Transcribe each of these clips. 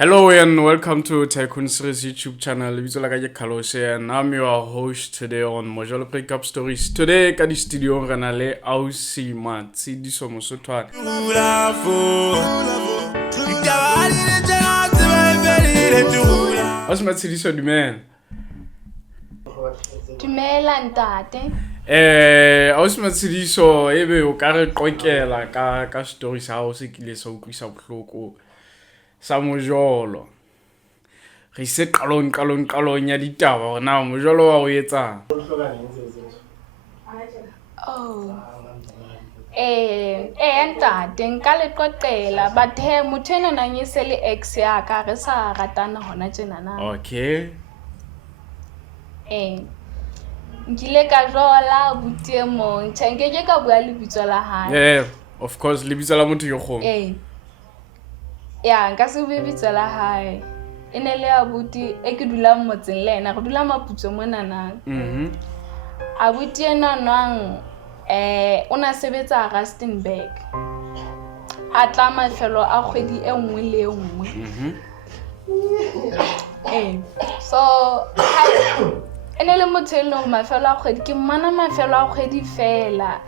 Hello and welcome to TYCOONseries YouTube channel. Lebitso la ka ke Carlos and I'm your host today on Mjolo Breakup Stories. Today ka di studio re na le Ausi Matshidiso Mosotwana. Ausi Matshidiso dumela. Dumela ntate. Ausi Matshidiso ebe o ka re qoqela ka story sa hao se kile sa utlwisa bohloko. Sa Mjolo re se qalong ya ditaba hore na Mjolo wa o etsang. Oh. Ntate nka le qoqela but he motho ena nang e se le ex ya ka re sa ratana hona tjena na. Okay. Nkile ka jola butie mong tshenge ke ka bua lebitso la hae. Yeah, of course lebitso la motho yo kgong. Ya nka se bue bitso la hae. Ene le abuti e ke dula motseng le ena re dula Maputso mona na. Abuti ena nwang ona sebetsa Rustenburg. A tla mafelo a kgwedi e nngwe le e nngwe. So ene le motho e leng mafelo a kgwedi ke mmana mafelo a kgwedi fela.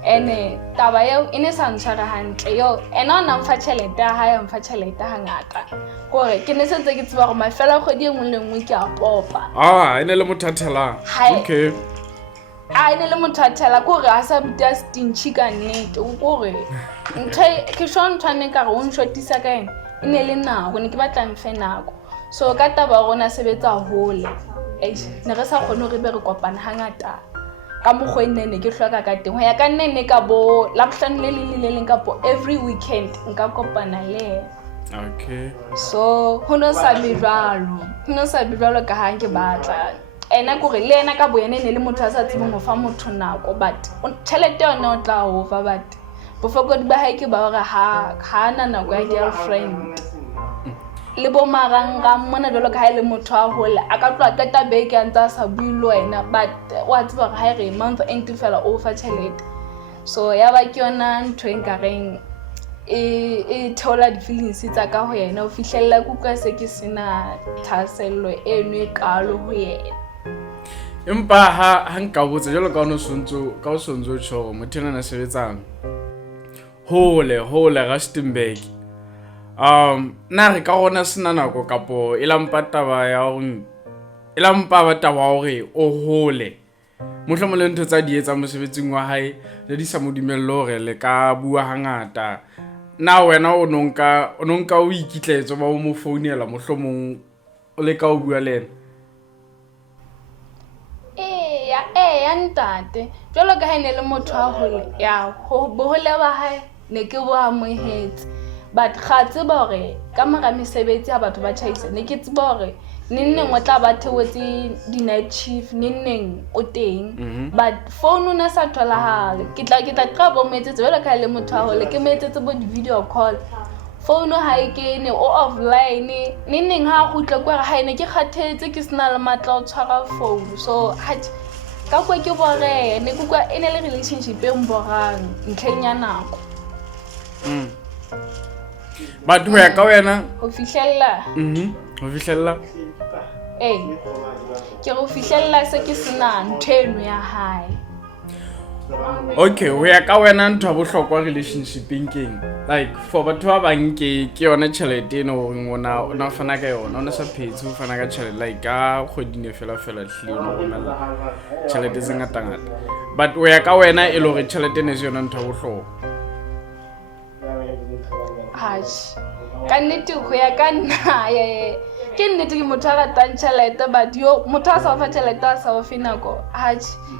Ene taba eo ene sa ntshwara hantle yo ena ona mfa tjhelete ha ya mfa tjhelete hangata gore ke ne sentse ke tseba gore mafelo a kgwedi e nngwe le nngwe ke a popa. Ene le motho a thelang. Okay. Ene le motho a thela gore a sa buta stinchi ka nnete o gore nthe ke shon tshwane ka re o nshotisa ka ene ene le nako ne ke batla mfe nako so ka taba rona sebetsa hole ne re sa kgone re be re kopana hangata ka mogwe nne ke hloka ka teng ho ya ka nne ka bo laphlane le leng ka po every weekend nka kopana le. Okay. So ho no sa bidwalo ka ha ke batla ena gore le ena ka boyene ne le motho a sa tsebeng ho fa motho nako but tšhelete yona o tla o fa but bofokodi ba hae ke ba hore ha na nako ya girlfriend le bo marangrang mona jalo ka ha le motho a hole a ka tloa qeta beke a ntse a sa bue le wena but wa tseba gore ha re month end fela o fa tšhelete so ya ba ke yona ntho e nkareng e theola di-feelings tsa ka ho yena o fihlella kutlwa se ke sena thahasello eno e kalo ho yena. Empa ha nka botsa jalo ka o sontso tjho motho ena na sebetsang hole Rustenburg. Na re ka rona sena nako kapo elampa taba ya hore elampa ba taba hore o hole mohlomong le ntho tsa di etsa mosebetsing wa hae le di sa mo dumello hore le ka bua hangata na wena o nonka o ikitletso ba mo founela mohlomong o le ka o bua le ena. Ya ntate jalo ka ha ene le motho a hole ya bohole ba hae ne ke bo amohetse but ga tseba hore ka mora mesebetsi ha batho ba tšhaisa ne ke tseba hore nenneng o tla ba theotse di-night shift nenneng o teng but phone o ne sa tholahale ke tla ka bo metsetse jalo ka le motho a hole ke metsetse bo di-video call phone ha e kene o offline nenneng ha go tlwa kwa ha ene ke kgathetse ke sena le matla o tshwara phone so ka kwa ke bore ne kwa ene le relationship e mborang ntlheng ya nako. But ho ya ka wena ho fihlella ke go fihlella se ke sena ntho eno ya hae. Okay, ho ya ka wena ntho ya bohlokwa relationship-eng keng like for batho ba bang ke yona tjhelete eno hore ona fana ka yona ona sa phetse ho fana ka tjhelete like ka kgodine fela hlile ona romela tjhelete tse ngata but ho ya ka wena e le hore tjhelete ne se yona ntho ya bohlokwa. Ka nnete ho ya ka nna ke nnete ke motho a ratang tjhelete but yo motho a sa fa tjhelete a sa fe nako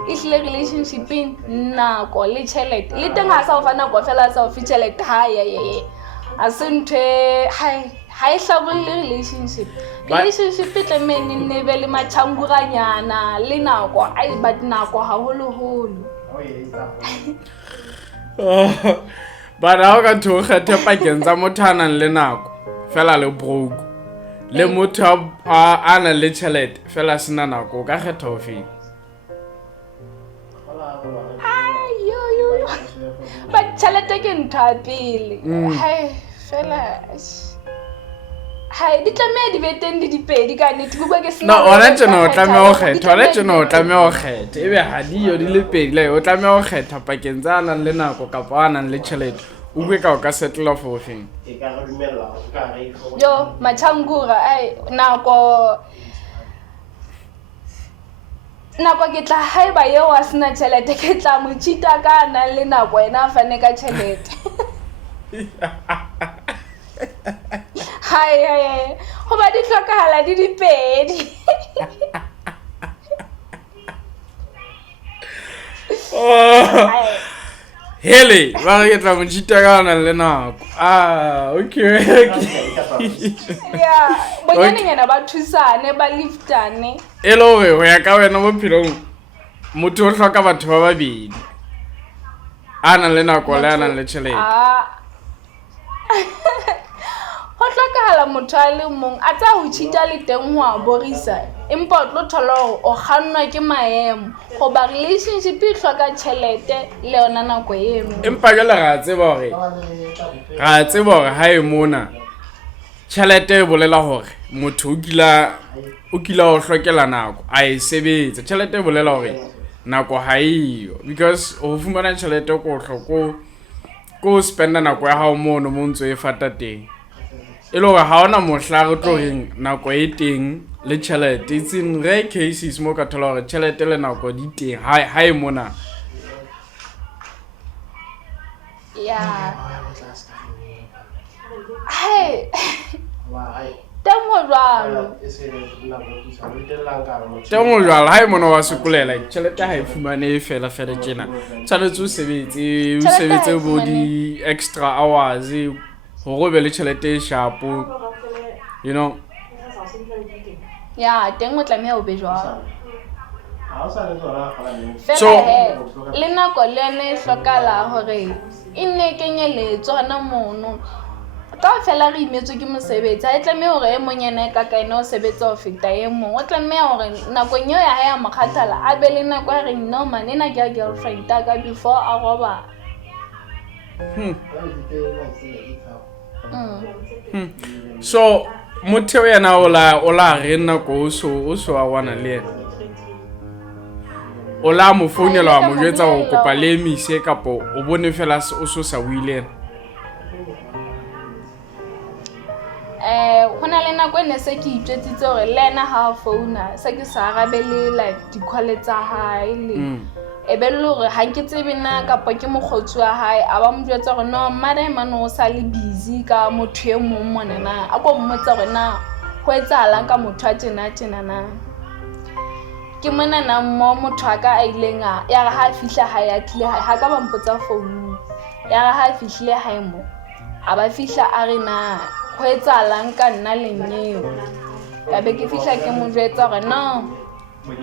e hlile relationship-eng nako le tjhelete le teng ha sa fa nako fela a sa fe tjhelete a se ntho ha e hlabolle relationship e tlamene ne be le matjhanguranyana le nako but nako haholoholo. But ha o ka thoga kgethe pakeng tsa motho a nang le nako fela le broke le motho a nang le tjhelete fela sena nako o ka kgetha ho feng? But tjhelete ke ntho ya pele fela hai di tlameha di be teng di dipedi ka nnete bua ke no ona tjena o tlameha o kgetha ona tjena o tlameha o kgetha ebe ha di yo di le pedi le o tlameha o kgetha pakeng tsa nang le nako kapa a nang le tjhelete o bue ka o ka settle for thing yo machangura ai nako ke tla haeba eo a sena tjhelete ke tla mo cheata ka nang le nako ena a fane ka tjhelete hai ho ba di hlokahala di dipedi hele ba re tla mo cheata ka nang le nako okay ya bonyaneng ba thusane ba liftane elo re ho ya ka wena bophelong motho o hloka batho ba babedi a nang le nako le a nang le tjhelete ho hlokahala motho a le mong a tsa ho cheata le teng ho a borisa empa o tlo thola hore o kgannwa ke maemo goba relationship e hloka tjhelete le yona nako eno empa ke le ra tseba hore ha e mona tjhelete e bolela hore motho o kila ho hlokela nako a e sebetsa tjhelete e bolela hore nako ha eyo because o fumana tjhelete ko hloko ko spenda nako ya hao mono mo ntse e fata teng e le hore ha ona mohla re tlo reng nako e teng le tjhelete it's in rare cases mo ka thola hore tjhelete le nako di teng ha e mona ya hai tamo jwalo ha e mona wa sokolela tjhelete ha e fumane e fela tjena tshwanetse o sebetse bo di extra hours hore be le tjhelete e sharp you know ya teng o tlameha o be jwalo so le nako le ene hlokala hore e nne kenyeletso hona mono ka fela re imetswe ke mosebetsi ha e tlameha hore e monyane ka kaena o sebetsa ho feta e mong o tlameha hore nakong eo ya hae ya mokgathala a be le nako ya reng no man ena ke girlfriend ka before a roba so motho yena o la re nako o so a wana le yena o la mo founela mo jwetsa go kopa le mise kapo o bone fela o so sa wile hona le nako ene se ke itjetsitse hore le ena ha founa se ke sa arabele like di-call tsa hae le ebe le hore ha ke tsebe na kapa ke mokgotsi wa hae a ba mo jwetsa hore no madam o sa le busy ka motho e mong mona na a ko mmotsa hore na ho etsahalang ka motho a tjena na ke mona na motho a ka a ileng ya re ha fihla hae ya tlile hae ha ka ba mpotsa phone ya re ha fihlile hae mo a ba fihla a re na ho etsahalang ka nna lenyeo ya be ke fihla ke mo jwetsa hore no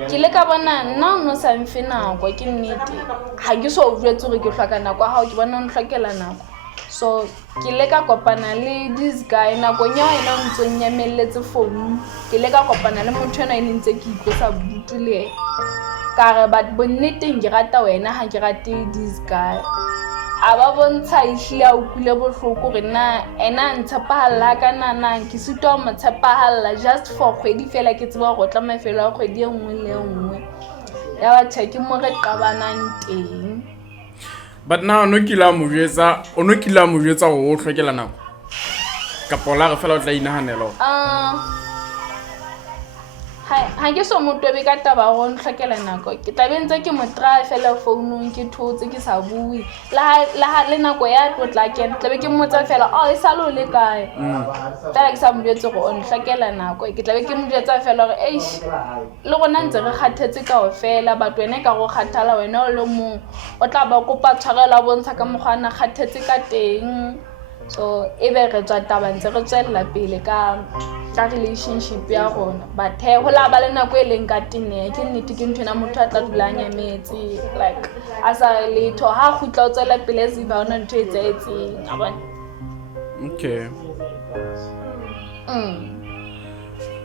ke le ka bona no sa mfe nako ke nnete ha ke so jwetse hore ke hloka nako ha ke bona o nhlokela nako so ke le ka kopana le this guy nako nya ena o ntse nyamelletse phone ke le ka kopana le motho ena ile ntse ke itlosa bodutu le ka re but bonneteng ke rata wena ha ke rate this guy a ba bontsha ihle a ukule bohloko re na ena ntshepahalla ka nana ke sitwa mo tshepahalla just for kgwedi fela ke tseba go tla mafelo a kgwedi e nngwe le nngwe ya ba tsheke mo re qabanang teng but now no kila mo jwetsa go o hlokela nako kapo la re fela o tla inahanela ha ke so motobe ka taba go nhlokela nako ke tabentse ke mo try fela founung ke thotse ke sa bui le nako ya tlotla ke tlabe ke mmotsa fela e salo le kae tla ke sa mbetse go nhlokela nako ke tlabe ke mjwetsa fela gore eish le gona ntse re khathetse ka ofela batho ene ka go khathala wena o le mo o tla ba kopa tshwarela bontsha ka mogwana khathetse ka teng so ebe re tswa taba ntse re tswella pele ka relationship ya rona but ho la ba le nako e leng ka tene ke nnete ke ntwe na motho a tla dulanya metsi like asa letho ha khutla o tswela pele se ba ona ntho e tsaetseng a bona okay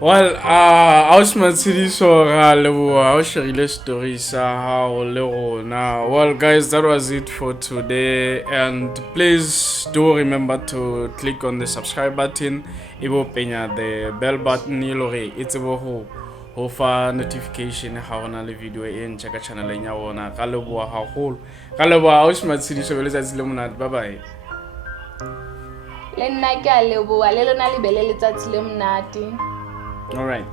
Well, I was Matsiriso I was sharing stories how now. Well, guys, that was it for today, and please do remember to click on the subscribe button. Ibo penya the bell button. Ilore it's abo ho fa notification ha ona le video e ntse ka channel nya bona. Ka leboa haholo. Ka leboa I was Matsiriso le tsatsi le monate. Bye bye. Le nna ke a leboa le lona le bele letsatsi le monate. All right.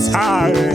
Sorry.